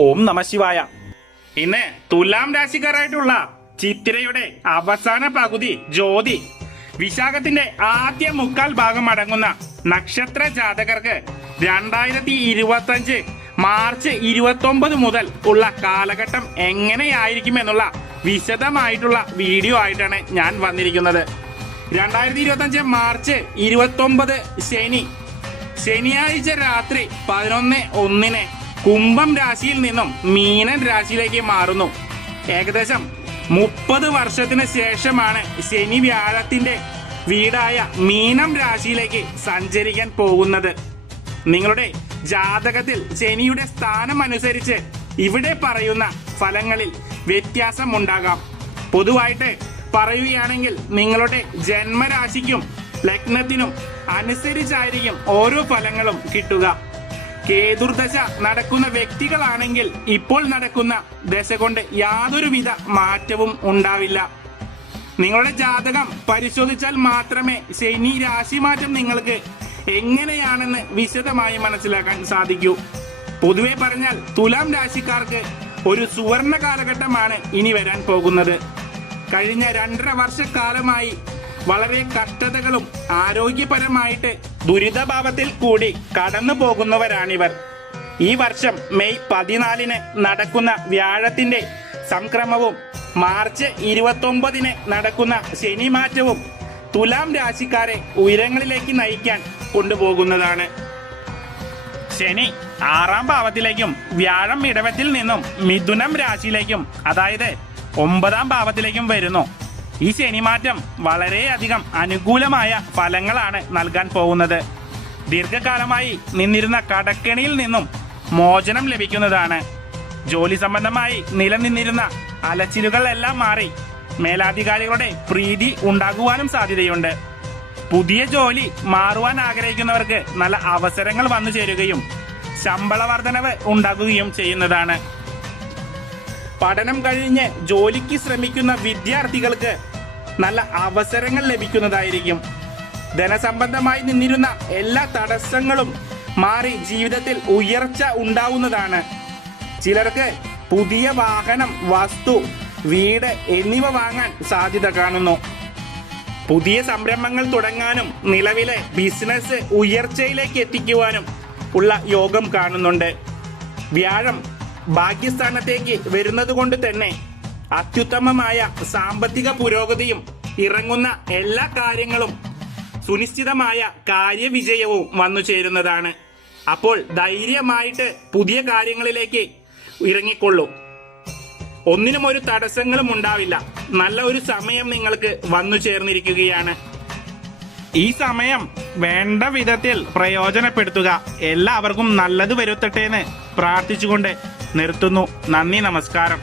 ഓം നമഃശിവായ. ഇന്ന് തുലാം രാശിക്കാരായിട്ടുള്ള ചിത്തിരയുടെ അവസാന പകുതി ജ്യോതി വിശാഖത്തിന്റെ ആദ്യ മുക്കാൽ ഭാഗം അടങ്ങുന്ന നക്ഷത്ര ജാതകർക്ക് 2025 മാർച്ച് 29 മുതൽ ഉള്ള കാലഘട്ടം എങ്ങനെയായിരിക്കും എന്നുള്ള വിശദമായിട്ടുള്ള വീഡിയോ ആയിട്ടാണ് ഞാൻ വന്നിരിക്കുന്നത്. 2025 മാർച്ച് 29 ശനിയാഴ്ച രാത്രി 11:01 കുംഭം രാശിയിൽ നിന്നും മീനൻ രാശിയിലേക്ക് മാറുന്നു. ഏകദേശം 30 വർഷത്തിന് ശേഷമാണ് ശനി വ്യാഴത്തിന്റെ വീടായ മീനം രാശിയിലേക്ക് സഞ്ചരിക്കാൻ പോകുന്നത്. നിങ്ങളുടെ ജാതകത്തിൽ ശനിയുടെ സ്ഥാനം അനുസരിച്ച് ഇവിടെ പറയുന്ന ഫലങ്ങളിൽ വ്യത്യാസം ഉണ്ടാകാം. പൊതുവായിട്ട് പറയുകയാണെങ്കിൽ നിങ്ങളുടെ ജന്മരാശിക്കും ലഗ്നത്തിനും അനുസരിച്ചായിരിക്കും ഓരോ ഫലങ്ങളും കിട്ടുക. കേതുർദശ നടക്കുന്ന വ്യക്തികളാണെങ്കിൽ ഇപ്പോൾ നടക്കുന്ന ദശ കൊണ്ട് യാതൊരുവിധ മാറ്റവും ഉണ്ടാവില്ല. നിങ്ങളുടെ ജാതകം പരിശോധിച്ചാൽ മാത്രമേ ശനി രാശിമാറ്റം നിങ്ങൾക്ക് എങ്ങനെയാണെന്ന് വിശദമായി മനസ്സിലാക്കാൻ സാധിക്കൂ. പൊതുവെ പറഞ്ഞാൽ തുലാം രാശിക്കാർക്ക് ഒരു സുവർണ കാലഘട്ടമാണ് ഇനി വരാൻ പോകുന്നത്. കഴിഞ്ഞ 2.5 വർഷക്കാലമായി വളരെ കഷ്ടതകളും ആരോഗ്യപരമായിട്ട് ദുരിതഭാവത്തിൽ കൂടി കടന്നു പോകുന്നവരാണിവർ. ഈ വർഷം മെയ് 14 നടക്കുന്ന വ്യാഴത്തിന്റെ സംക്രമവും മാർച്ച് 29 നടക്കുന്ന ശനിമാറ്റവും തുലാം രാശിക്കാരെ ഉയരങ്ങളിലേക്ക് നയിക്കാൻ കൊണ്ടുപോകുന്നതാണ്. ശനി 6ാം ഭാവത്തിലേക്കും വ്യാഴം ഇടവത്തിൽ നിന്നും മിഥുനം രാശിയിലേക്കും അതായത് 9ാം ഭാവത്തിലേക്കും വരുന്നു. ഈ ശനിമാറ്റം വളരെയധികം അനുകൂലമായ ഫലങ്ങളാണ് നൽകാൻ പോകുന്നത്. ദീർഘകാലമായി നിന്നിരുന്ന കടക്കെണിയിൽ നിന്നും മോചനം ലഭിക്കുന്നതാണ്. ജോലി സംബന്ധമായി നിലനിന്നിരുന്ന അലച്ചിലുകൾ എല്ലാം മാറി മേലാധികാരികളുടെ പ്രീതി ഉണ്ടാകുവാനും സാധ്യതയുണ്ട്. പുതിയ ജോലി മാറുവാൻ ആഗ്രഹിക്കുന്നവർക്ക് നല്ല അവസരങ്ങൾ വന്നു ചേരുകയും ശമ്പള വർധനവ് ഉണ്ടാകുകയും ചെയ്യുന്നതാണ്. പഠനം കഴിഞ്ഞ് ജോലിക്ക് ശ്രമിക്കുന്ന വിദ്യാർത്ഥികൾക്ക് നല്ല അവസരങ്ങൾ ലഭിക്കുന്നതായിരിക്കും. ധനസംബന്ധമായി നിന്നിരുന്ന എല്ലാ തടസ്സങ്ങളും മാറി ജീവിതത്തിൽ ഉയർച്ച ഉണ്ടാവുന്നതാണ്. ചിലർക്ക് പുതിയ വാഹനം, വസ്തു, വീട് എന്നിവ വാങ്ങാൻ സാധ്യത കാണുന്നു. പുതിയ സംരംഭങ്ങൾ തുടങ്ങാനും നിലവിലെ ബിസിനസ് ഉയർച്ചയിലേക്ക് എത്തിക്കുവാനും ഉള്ള യോഗം കാണുന്നുണ്ട്. വ്യാഴം ഭാഗ്യസ്ഥാനത്തേക്ക് വരുന്നത് കൊണ്ട് തന്നെ അത്യുത്തമമായ സാമ്പത്തിക പുരോഗതിയും ഇറങ്ങുന്ന എല്ലാ കാര്യങ്ങളും സുനിശ്ചിതമായ കാര്യവിജയവും വന്നു ചേരുന്നതാണ്. അപ്പോൾ ധൈര്യമായിട്ട് പുതിയ കാര്യങ്ങളിലേക്ക് ഇറങ്ങിക്കൊള്ളൂ. ഒന്നിനും ഒരു തടസ്സങ്ങളും ഉണ്ടാവില്ല. നല്ല ഒരു സമയം നിങ്ങൾക്ക് വന്നു ചേർന്നിരിക്കുകയാണ്. ഈ സമയം വേണ്ട വിധത്തിൽ പ്രയോജനപ്പെടുത്തുക. എല്ലാവർക്കും നല്ലത് വരുത്തട്ടെ എന്ന് പ്രാർത്ഥിച്ചുകൊണ്ട് നിർത്തുന്നു. നന്ദി, നമസ്കാരം.